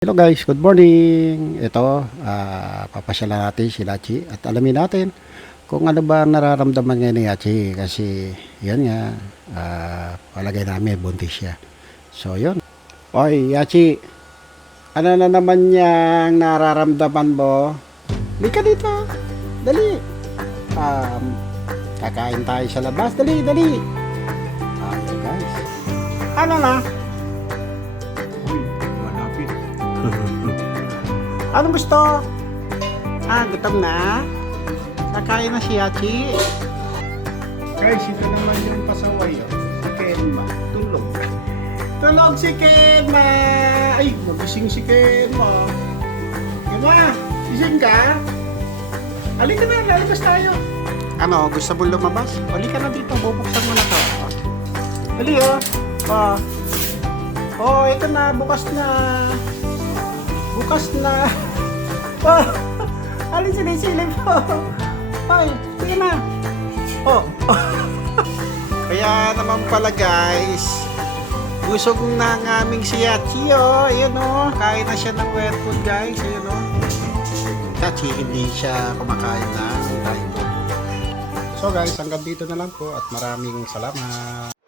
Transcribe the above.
Hello guys, good morning. Ito, ah papasyalan natin si Lachi at alamin natin kung ano ba nararamdaman niya ni Yachi kasi yan nga, ah palagay namin buntis siya. So yun. Oy, Yachi, ano na naman niyang nararamdaman mo? Lika dito, dali. Um, kakain tayo sa labas, dali, dali. Ayun guys. Ano na? Anong gusto? Ah, gutom na? Kakain na si Yachi. Guys, ito naman yung pasaway. Oh. Si Kenma. Tulog. Tulog si Kenma! Ay, magising si Kenma. Kenma, gising ka? Halika na, lalabas tayo. Ano, gusto mo lumabas? Halika na dito, bubuksan mo na to. Hali oh. Oh. Oh, ito na, bukas na. Bukas na. Oh, alin sinisilip ko? Hoy, sige na. Oh. Kaya naman pala guys, busog na ang aming si Yachi oh. Ayun oh, kain na siya ng wet food guys. Ayun oh. Yachi, hindi siya kumakain na. Tayo. So guys, hanggang dito na lang po at maraming salamat.